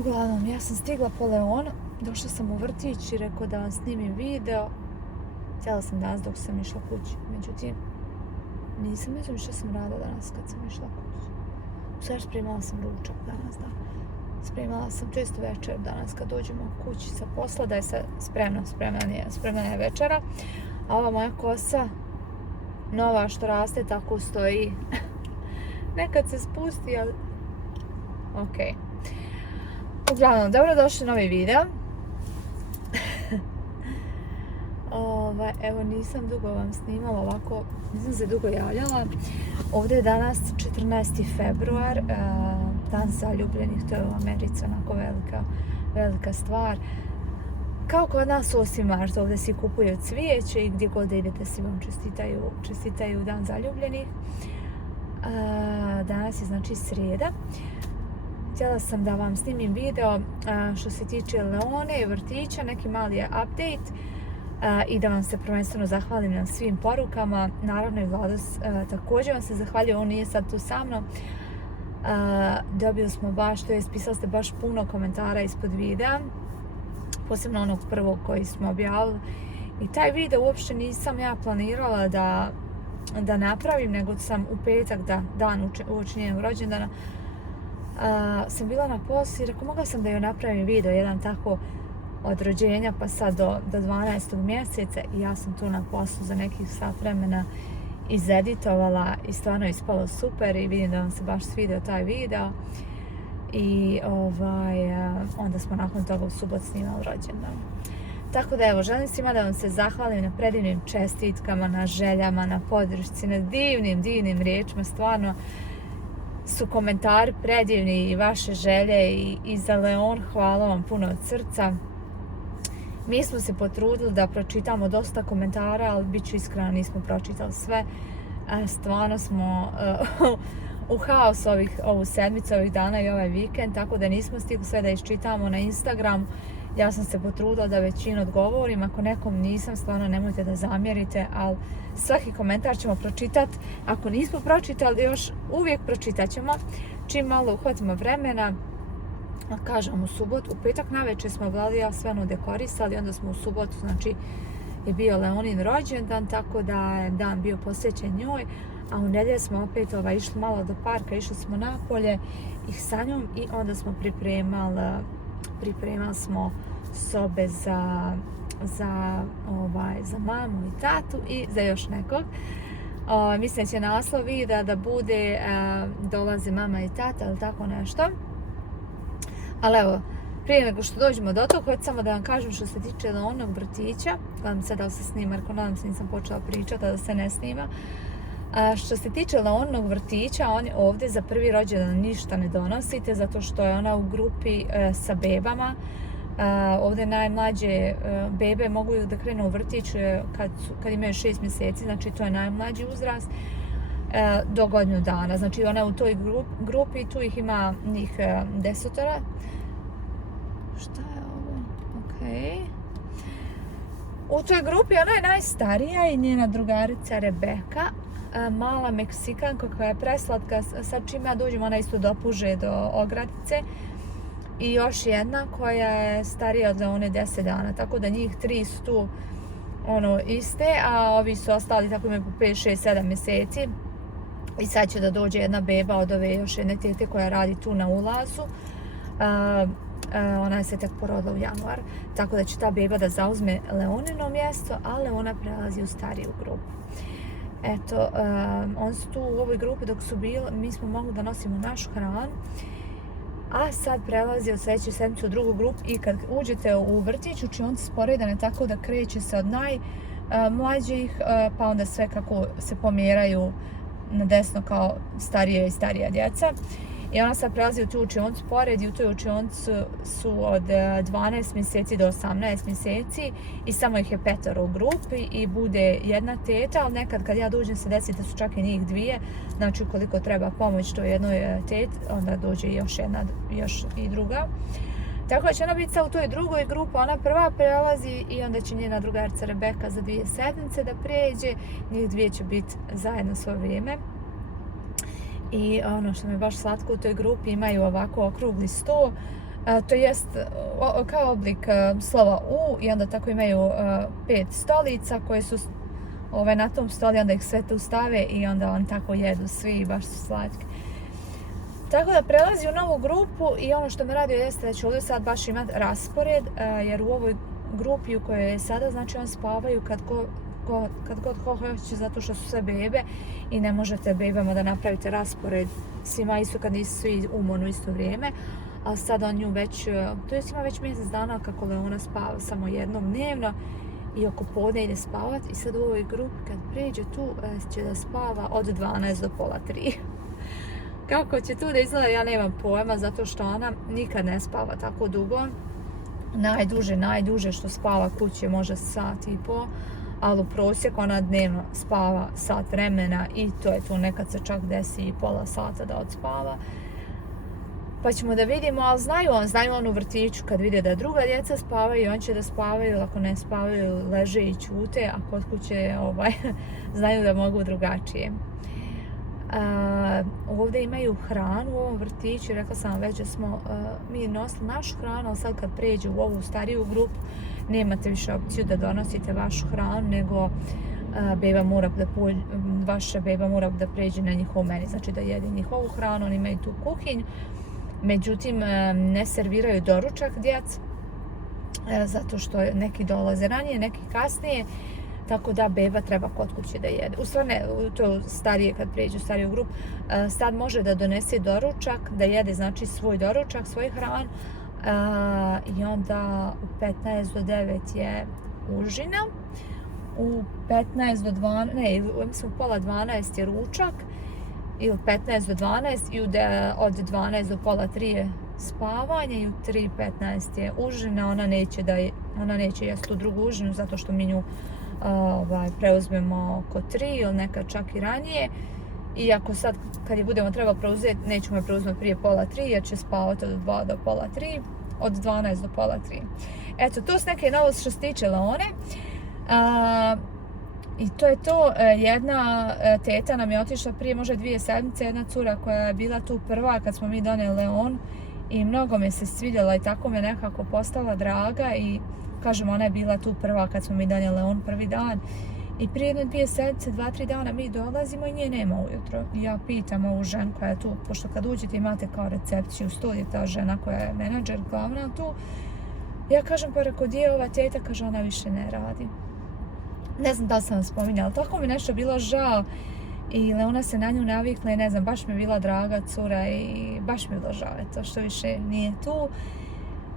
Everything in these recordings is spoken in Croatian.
Uglavnom, ja sam stigla po Leonu, došla sam u vrtić i rekao da vam snimim video. Htjela sam danas dok sam išla kući, međutim, nisam, međutim što sam radila danas kad sam išla kući. U stvari spremala sam ručak danas, da. Spremala sam često večer danas kad dođemo kući sa posla, da je sad spremna je večera. A ova moja kosa, nova što raste, tako stoji. Nekad se spusti, ali... Okej. Uglavnom, dobrodošli novi video. Evo, nisam dugo vam snimala ovako, nisam se dugo javljala. Ovdje je danas 14. februar, dan zaljubljenih, to je u Americi onako velika stvar. Kao kod nas 8. mart, ovdje svi kupuju cvijeće i gdje god idete svi vam čestitaju dan zaljubljenih. Danas je znači srijeda. Htjela sam da vam snimim video što se tiče Leone i vrtića, neki mali update i da vam se prvenstveno zahvalim na svim porukama. Naravno i Vlados također vam se zahvaljuje, on nije sad tu sa mnom. Dobili smo baš, to je pisali ste baš puno komentara ispod videa, posebno onog prvog koji smo objavili. I taj video uopšte nisam ja planirala da napravim, nego sam u petak, dan uoči njenog rođendana, sam bila na poslu i rekao mogla sam da joj napravim video, jedan tako od rođenja pa sad do 12. mjeseca, i ja sam tu na poslu za nekih sat vremena izeditovala i stvarno ispalo super i vidim da vam se baš svidio taj video. I onda smo nakon toga u subot snimali rođendan. Tako da evo, želim svima da vam se zahvalim na predivnim čestitkama, na željama, na podršci, na divnim riječima. Stvarno su komentari predivni i vaše želje i za Leon hvala vam puno od srca. Mi smo se potrudili da pročitamo dosta komentara, ali bit ću iskrena, nismo pročitali sve. Stvarno smo u haos ovu sedmicu, ovih dana i ovaj vikend, tako da nismo stigli sve da iščitamo na Instagramu. Ja sam se potrudila da većinu odgovorim, ako nekom nisam, stvarno nemojte da zamjerite, ali svaki komentar ćemo pročitati. Ako nismo pročitali još, uvijek pročitat ćemo, čim malo uhvatimo vremena. Kažem, u subotu, u petak navečer smo Vladi ja sve dekorisali, onda smo u subotu, znači je bio Leonin rođendan, tako da je dan bio posvećen njoj, a u nedjelju smo opet išli malo do parka, išli smo napolje i sa njom i onda smo pripremali smo sobe za mamu i tatu i za još nekog. Mislim da će naslov videa da bude dolaze mama i tata ili tako nešto. Ali evo, prije nego što dođemo do toga, hoću samo da vam kažem što se tiče onog vrtića. Gledam se da li se snima, jer nadam se nisam počela pričati, da se ne snima. Što se tiče Leonog vrtića, on ovdje za prvi rođendan ništa ne donosite, zato što je ona u grupi sa bebama. Ovdje najmlađe bebe mogu da krenu u vrtić kad imaju 6 mjeseci, znači to je najmlađi uzrast, do godinu dana. Znači ona u toj grupi, tu ih ima njih 10. Šta je ovo? Okej. U toj grupi ona je najstarija i njena drugarica Rebeka, mala Meksikanka koja je preslatka, sad čim ja dođem ona isto dopuže do ogradice, i još jedna koja je starija od Leone 10 dana, tako da njih 3 su tu iste, a ovi su ostali tako imaju po 5, 6, 7 mjeseci. I sad će da dođe jedna beba od ove još jedne tete koja radi tu na ulazu. Ona je se tek porodila u januar, tako da će ta beba da zauzme Leonino mjesto, a Leona prelazi u stariju grupu. Eto, oni su tu u ovoj grupi dok su bili, mi smo mogli da nosimo našu hranu, a sad prelazi od sljedeće sedmice u drugu grupu i kad uđete u vrtić, učionice su poredane tako da kreće se od najmlađih, pa onda sve kako se pomjeraju na desno kao starije i starija djeca. I ona sad prelazi u tu učionicu pored i u toj učionici su od 12 mjeseci do 18 mjeseci i samo ih je 5 u grupi i bude jedna teta, ali nekad kad ja dođem se desi da su čak i njih 2, znači ukoliko treba pomoć toj jednoj teti, onda dođe još i druga. Tako da će ona biti sad u toj drugoj grupi, ona prva prelazi i onda će njena drugarica Rebeka za 2 sedmice da prijeđe, njih 2 će biti zajedno svo vrijeme. I ono što mi je baš slatko u toj grupi, imaju ovako okrugli sto To jest kao oblik slova U i onda tako imaju 5 stolica koje su na tom stoli, onda ih sve tu stave i onda on tako jedu svi, baš su slatki. Tako da prelazi u novu grupu i ono što me raduje jeste da će ovdje sad baš imati raspored, jer u ovoj grupi u kojoj je sada, znači on spavaju kad god ko hoće, zato što su sve bebe i ne možete bebama da napravite raspored svima isto kad nisu svi umorni u isto vrijeme. Ali sad on nju već, to jest ima već mjesec dana kako Leona spava samo jednom dnevno i oko podne ide spavat i sad u ovoj grupi kad pređe tu će da spava od 12 do pola 3. Kako će tu da izgleda ja nemam pojma, zato što ona nikad ne spava tako dugo. Najduže što spava kući može sat i po, ali u prosjeku ona dnevno spava sat vremena i to je tu, nekad se čak desi i pola sata da odspava. Pa ćemo da vidimo, ali znaju on u vrtiću kad vide da druga djeca spavaju, on će da spavaju, ako ne spavaju leže i ćute, a kod kuće znaju da mogu drugačije. Ovdje imaju hranu u ovom vrtiću, rekla sam vam već da smo mi nosili našu hranu, ali sad kad pređu u ovu stariju grupu nemate više opciju da donosite vašu hranu, nego vaša beba mora da pređe na njihov meni, znači da jede njihovu hranu, oni imaju tu kuhinju. Međutim, ne serviraju doručak djeci, zato što neki dolaze ranije, neki kasnije, tako da beba treba kod kuće da jede. U stvari ne, to starije kad pređu u stariju grupu, sad može da donese doručak, da jede znači svoj doručak, svoj hran, i onda u 15 do 9 je užina, u 15 do 12, ne, mislim u pola 12 je ručak, ili 15 do 12 i od 12 do pola 3 je spavanje i u 3:15 je užina. Ona neće jesti tu drugu užinu zato što mi nju preuzmemo oko 3 ili nekad čak i ranije. I ako sad kad je budemo treba preuzeti, nećemo je preuzeti prije pola 3 jer će spavati od 2 do pola 3, od 12 do pola 3. Eto, to su neke novosti što se tiče Leone. I to je to. Jedna teta nam je otišla prije možda 2 sedmice, jedna cura koja je bila tu prva kad smo mi donijeli Leon i mnogo me se svidjela i tako me nekako postala draga i kažem ona je bila tu prva kad smo mi donijeli Leon prvi dan i prije 2 sedmice, 2-3 dana mi dolazimo i nje nema ujutro. I ja pitam ovu ženu koja je tu, pošto kad uđete imate kao recepciju, stoji ta žena koja je menadžer glavna tu, ja kažem pa reko gdje je ova teta, kaže ona više ne radi. Ne znam da li sam vam spominjala, tako mi nešto bilo žao i Leona se na nju navikla i ne znam, baš mi je bila draga cura i baš mi je bilo žao to što više nije tu.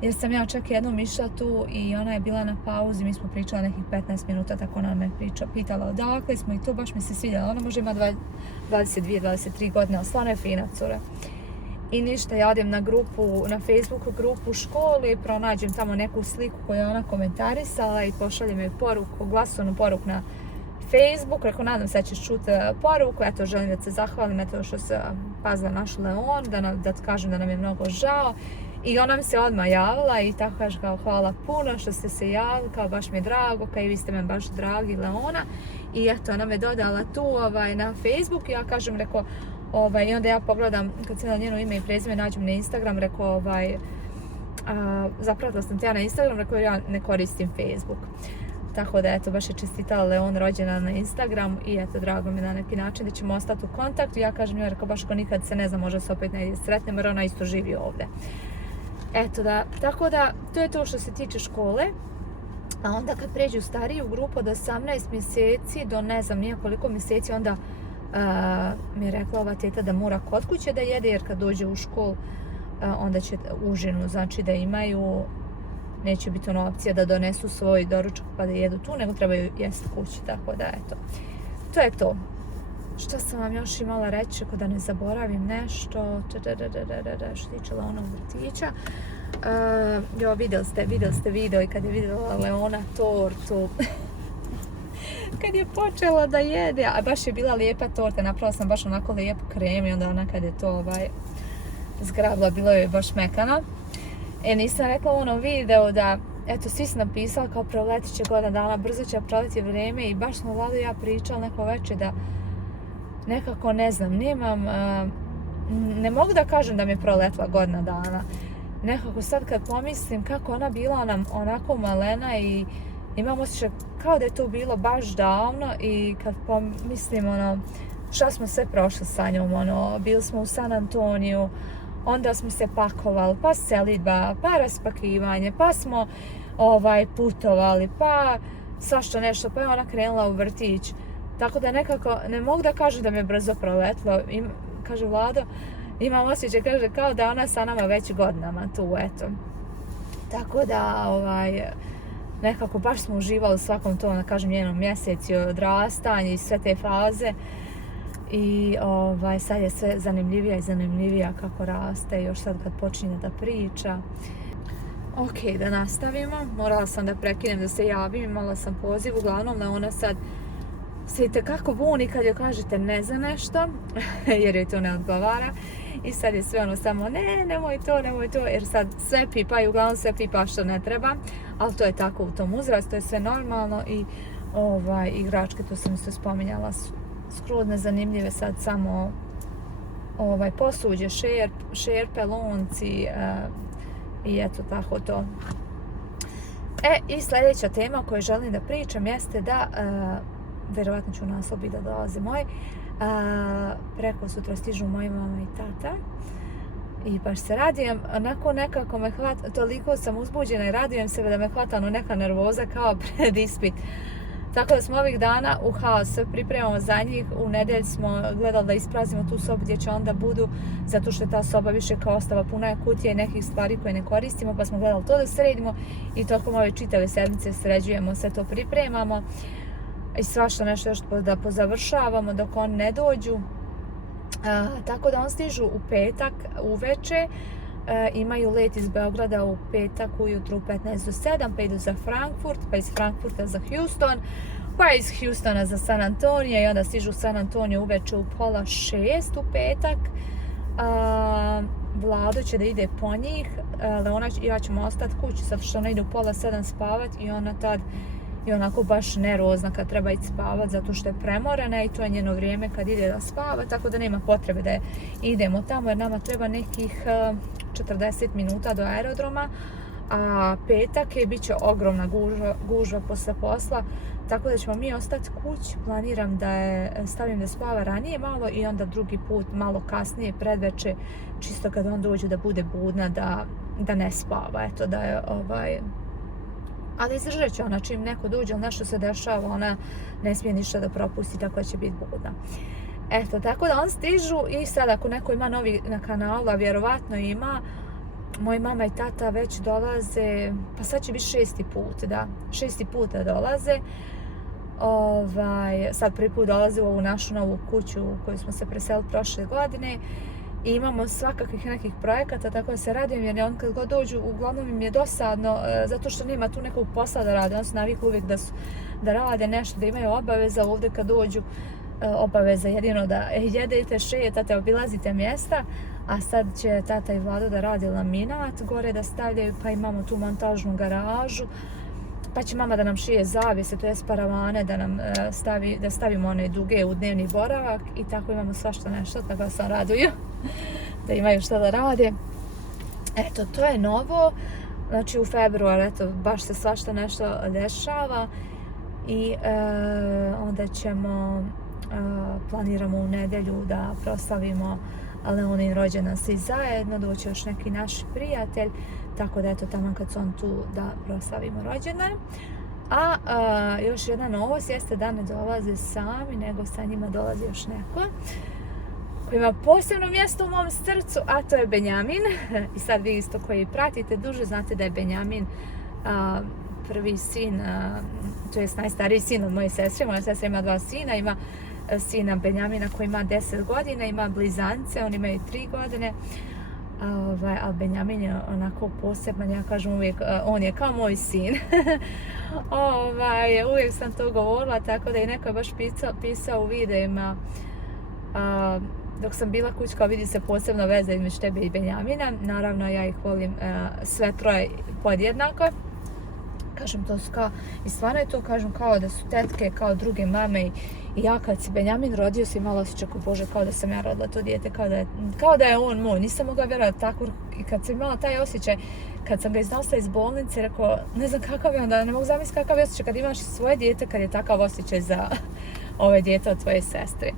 Jer sam ja čak jednom išla tu i ona je bila na pauzi, mi smo pričali nekih 15 minuta, tako ona me pitala odakle smo i to baš mi se svidjela. Ona može ima 22-23 godine, ali stvarno je fina cura. I ništa, ja odem na grupu, na Facebooku grupu škole i pronađem tamo neku sliku koju je ona komentarisala i pošaljem joj poruku, glasovnu poruku na Facebook. Rekao, nadam se da ćeš čuti poruku, eto želim da se zahvalim, eto što se pazila naš Leon, da kažem da nam je mnogo žao. I ona mi se odmah javila i tako kaže kao hvala puno što ste se javili, kao baš mi je drago, kao i vi ste me baš dragi Leona. I eto, ona me dodala tu na Facebook i ja kažem, rekao, i onda ja pogledam, kad sam na njeno ime i prezime nađem na Instagram, rekao, zapratila sam te ja na Instagram, rekao ja ne koristim Facebook. Tako da eto, baš je čestitala Leon rođena na Instagram i eto, drago mi na neki način da ćemo ostati u kontaktu. Ja kažem njoj, rekao, baš ako nikad se ne znam, možda se opet negdje sretnemo jer ona isto živi ovdje. Eto da, tako da, to je to što se tiče škole. A onda kad pređu u stariju grupu od 18 mjeseci do ne znam nije koliko mjeseci, onda mi je rekla ova teta da mora kod kuće da jede, jer kad dođe u školu onda će užinu, znači da imaju, neće biti ona opcija da donesu svoj doručak pa da jedu tu, nego trebaju jesti kući, tako da eto. To je to. Što sam vam još imala reći, ako da ne zaboravim nešto, što tiče onog vrtića. Jo, vidjeli ste video i kad je vidjela Leona tortu. Kad je počela da jede, a baš je bila lijepa torta, napravila sam baš onako lijepu krem i onda ona kad je to zgrabila, bilo je baš mekano. Nisam rekla u onom videu da, eto, svi su napisali kao proletit će godina dana, brzo će proleti vrijeme i baš smo Vlado i ja pričali neko večer da nekako ne znam, ne mogu da kažem da mi je proletla godina dana. nekako sad kad pomislim kako ona bila nam onako malena i imam osjećaj kao da je to bilo baš davno i kad pomislim šta smo sve prošli sa njom, bili smo u San Antoniju, onda smo se pakovali, pa selidba, pa raspakivanje, pa smo putovali, pa svašta nešto, pa je ona krenula u vrtić. Tako da nekako, ne mogu da kažem da mi je brzo proletlo. Kaže Vlado, imam osjećaj, kaže, kao da ona sa nama već godinama tu, eto. Tako da, nekako baš smo uživali u svakom tom, da kažem, njenom mjeseci odrastanja i sve te faze. I sad je sve zanimljivija i zanimljivija kako raste, još sad kad počinje da priča. Ok, da nastavimo. Morala sam da prekinem, da se javim, imala sam poziv, uglavnom da ona sad se itekako buni kad joj kažete ne za nešto, jer joj to ne odgovara. I sad je sve samo nemoj to, jer sad sve pipa i uglavnom sve pipa što ne treba, ali to je tako u tom uzrastu, to je sve normalno i igračke, to sam isto spominjala, skroz nezanimljive, sad samo posuđe, šerpe, lonci i eto tako to. I sljedeća tema o kojoj želim da pričam jeste da vjerovatno ću naslov da dolazi moj. Preko sutra stižu moji mama i tata. I baš se radujem. Onako nekako me hvata, toliko sam uzbuđena i radujem se da me hvata neka nervoza kao pred ispit. Tako da smo ovih dana u haos, sve pripremamo za njih. U nedelj smo gledali da ispraznimo tu sobu gdje će onda budu, zato što je ta soba više kao ostava, puna je kutija i nekih stvari koje ne koristimo, pa smo gledali to da sredimo i tokom ove čitave sedmice sređujemo, sve to pripremamo. I svašta nešto još da pozavršavamo dok oni ne dođu. Tako da on stižu u petak uveče, imaju let iz Beograda u petak ujutru u 15 do 7, pa idu za Frankfurt, pa iz Frankfurta za Houston, pa iz Houstona za San Antonio i onda stižu u San Antonio uveče u 5:30 u petak. Vlado će da ide po njih, Leona i ja ćemo ostati kući, zato što ona ide u 6:30 spavat i ona tad je onako baš nervozna kad treba ići spavat, zato što je premorena i to je njeno vrijeme kad ide da spava, tako da nema potrebe da idemo tamo jer nama treba nekih 40 minuta do aerodroma, a petak je, bit će ogromna gužva posle posla, tako da ćemo mi ostati kući. Planiram da je stavim da spava ranije malo i onda drugi put malo kasnije predveče, čisto kad on dođe da bude budna, da ne spava, eto da je ali izdržat će ona, čim neko dođe ili nešto se dešava, ona ne smije ništa da propusti, tako da će biti budna. Eto, tako da on stižu i sad ako neko ima novi na kanalu, a vjerovatno ima, moji mama i tata već dolaze, pa sad će biti 6. put, da, 6. put da dolaze. Sad prvi put dolaze u ovu našu novu kuću u koju smo se preselili prošle godine. I imamo svakakvih nekih projekata, tako da se radujem jer on kad god dođu, uglavnom im je dosadno zato što nema tu nekog posla da rade, oni su navikli uvijek da rade nešto, da imaju obaveza. Ovdje kad dođu, obaveza jedino da jedete, šetate, obilazite mjesta, a sad će tata i Vlado da radi laminat, gore da stavljaju, pa imamo tu montažnu garažu, pa će mama da nam šije zavjese, to jest paravane, da stavimo one duge u dnevni boravak i tako imamo svašta nešto, tako da sam raduju da imaju što da rade. Eto, to je novo, znači u februar, eto, baš se svašta nešto dešava i onda ćemo, planiramo u nedjelju da proslavimo Leonin rođendan svi zajedno, doći još neki naš prijatelj, tako da eto tamo kad su on tu da proslavimo rođendan. A još jedna novost jeste da ne dolaze sami, nego sa njima dolazi još neko koji ima posebno mjesto u mom srcu, a to je Benjamin. I sad vi isto koji pratite duže znate da je Benjamin prvi sin, to jest najstariji sin od moje sestre. Moja sestra ima 2 sina, ima sina Benjamina koji ima 10 godina, ima blizance, oni imaju 3 godine. Ali Benjamin je onako poseban, ja kažem uvijek, on je kao moj sin. Uvijek sam to govorila, tako da i neko je baš pisao u videima. Dok sam bila kući, kao vidi se posebna veza između tebe i Benjamina. Naravno, ja ih volim sve troje podjednako. Kažem, to su kao, i stvarno je to, kažem, kao da su tetke, kao druge mame i ja kad se Benjamin rodio sam imala osjećaj, Bože, kao da sam ja rodila to dijete, kao da je on moj, nisam mogla vjerovati tako i kad sam imala taj osjećaj, kad sam ga iznosila iz bolnice, rekao, ne znam kakav je onda, ne mogu zamisliti kakav je osjećaj kad imaš svoje dijete, kad je takav osjećaj za ove dijete od tvoje sestre.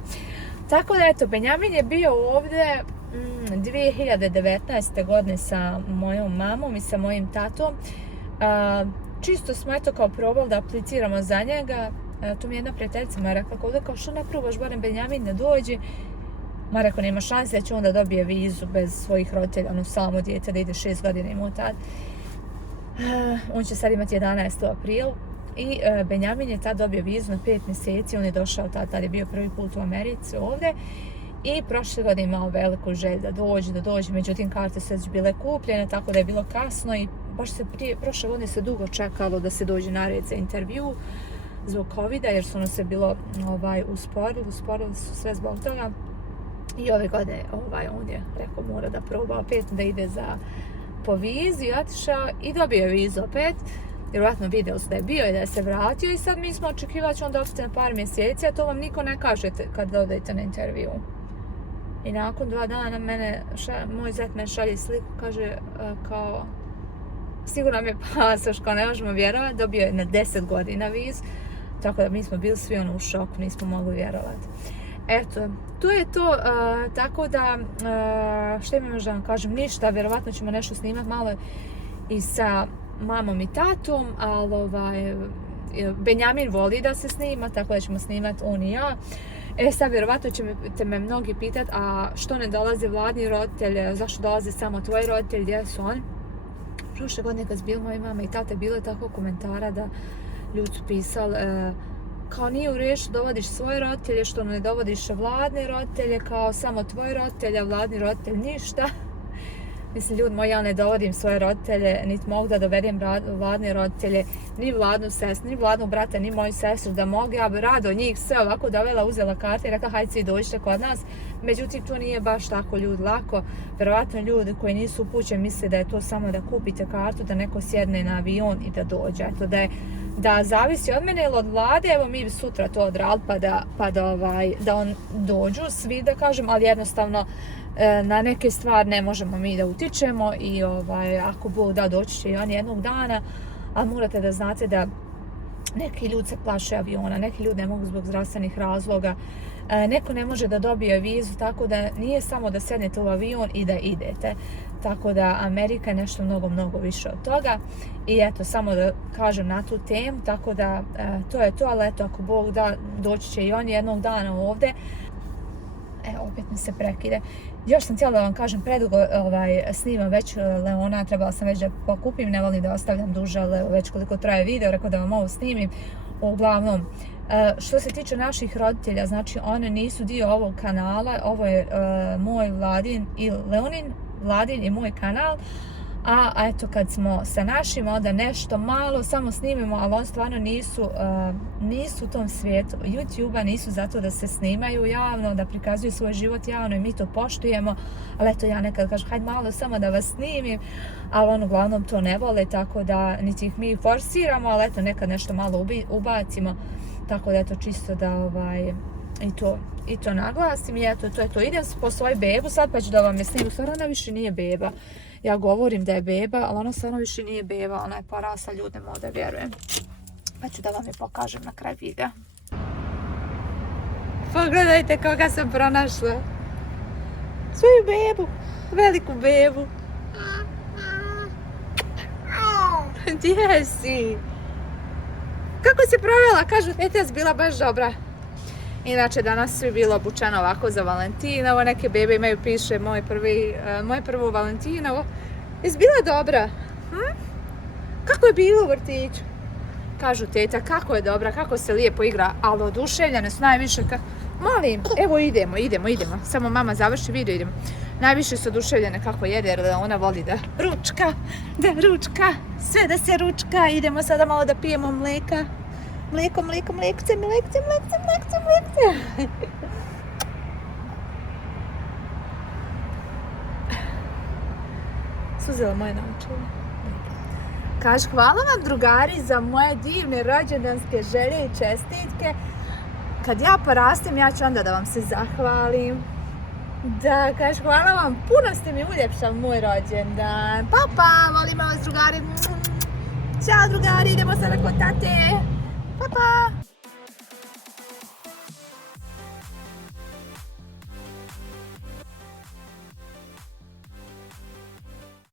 Tako da, eto, Benjamin je bio ovdje 2019. godine sa mojom mamom i sa mojim tatom. Čisto smo eto kao probali da apliciramo za njega. Tu mi jedna prijateljica me rekla, kao što ne probaš, barem Benjamin ne dođe. Ma rekao, nema šanse da će on da dobije vizu bez svojih roditelja, ono samo dijete da ide 6 godina imao tad. On će sad imati 11. april i Benjamin je tad dobio vizu na 5 mjeseci, on je došao tad je bio prvi put u Americi ovdje. I prošle godine imao veliku želju da dođe, međutim karte su već bile kupljene, tako da je bilo kasno i baš se prošle godine se dugo čekalo da se dođe na red za intervju zbog covida, jer su ono se bilo usporili su sve zbog toga. I ove godine on je rekao mora da proba opet da ide po vizi, otišao i dobio je vizu opet. Vjerovatno video se da je bio i da je se vratio i sad mi smo očekivali će on da ostane par mjeseci, a to vam niko ne kaže kad odete na intervju. I nakon 2 dana moj zet me šalje sliku, kaže kao sigurno mi je pasoš, kao ne možemo vjerovati, dobio je na 10 godina viz, tako da mi smo bili svi u šoku, nismo mogli vjerovati. Eto, to je to, tako da, što mi možda vam kažem, ništa, vjerovatno ćemo nešto snimati malo i sa mamom i tatom, ali Benjamin voli da se snima, tako da ćemo snimati on i ja. Sad vjerovatno ćete me mnogi pitati, a što ne dolaze vladni roditelji, zašto dolaze samo tvoji roditelji, gdje su oni? Prošle godine kad su bili moji mama i tate, bilo je tako komentara da ljudi su pisali kao nije u redu što dovodiš svoje roditelje, što ne dovodiš vladne roditelje, kao samo tvoji roditelji, a vladni roditelj ništa. Mislim, ljudi moji, ja ne dovodim svoje roditelje, niti mogu da dovedem vladne roditelje, ni vladnu sestru, ni vladnog brata, ni moju sestru, da mogu, ja bi rado njih sve ovako dovela, uzela karte i rekla hajde svi dođite kod nas. Međutim, to nije baš tako ljudi lako. Vjerovatno ljudi koji nisu upućeni misle da je to samo da kupite kartu, da neko sjedne na avion i da dođe. Eto, da zavisi od mene ili od vlade, evo mi bi sutra to odradili da on dođu svi, da kažem, ali jednostavno na neke stvari ne možemo mi da utičemo i ako Bog da, doći će i on jednog dana, ali morate da znate da neki ljudi se plaše aviona, neki ljudi ne mogu zbog zdravstvenih razloga, neko ne može da dobije vizu, tako da nije samo da sednete u avion i da idete. Tako da Amerika je nešto mnogo više od toga i eto, samo da kažem na tu temu, tako da to je to, ali eto, ako Bog da, doći će i on jednog dana ovdje. Opet mi se prekide. Još sam htjela da vam kažem, predugo snimam već Leona, trebala sam već da pokupim, ne volim da ostavljam duže, ali već koliko traje video, rekao da vam ovo snimim. Uglavnom, što se tiče naših roditelja, znači one nisu dio ovog kanala, ovo je moj Vladin i Leonin, Vladin i moj kanal, a eto kad smo sa našim onda nešto malo samo snimimo, ali on stvarno nisu u tom svijetu YouTube-a, nisu zato da se snimaju javno, da prikazuju svoj život javno i mi to poštujemo, ali eto ja nekad kažem hajde malo samo da vas snimim, ali on uglavnom to ne vole, tako da niti ih mi forsiramo, ali eto nekad nešto malo ubacimo, tako da eto čisto da i to naglasim i eto to je to. Idem po svoju bebu sad pa ću da vam je snimim, stvarno ona više nije beba. Ja govorim da je beba, ali ona stvarno više nije beba, ona je porasla, ljudi ne mogu da vjerujem. Pa ću da vam je pokažem na kraj videa. Pogledajte koga sam pronašla. Svoju bebu, veliku bebu. Gdje si? Kako si provela? Kažu, etes bila baš dobra. Inače, danas svi bilo obučeno ovako za Valentinovo, neke bebe imaju, piše moje prvo Valentinovo. Jesi bila dobra? Kako je bilo u vrtiću? Kažu teta, kako je dobra, kako se lijepo igra, ali oduševljene su najviše. Molim, evo idemo. Samo mama završi video, idemo. Najviše su oduševljene kako jede, jer ona voli da ručka, sve da se ručka. Idemo sada malo da pijemo mlijeka. Mlijekce. Suzela moje naučila. Kaži, hvala vam drugari za moje divne rođendanske želje i čestitke. Kad ja porastem, ja ću onda da vam se zahvalim. Da, kaži, hvala vam, puno ste mi uljepšali moj rođendan. Pa, volimo vas drugari. Ćao drugari, idemo sada kod tate. Pa.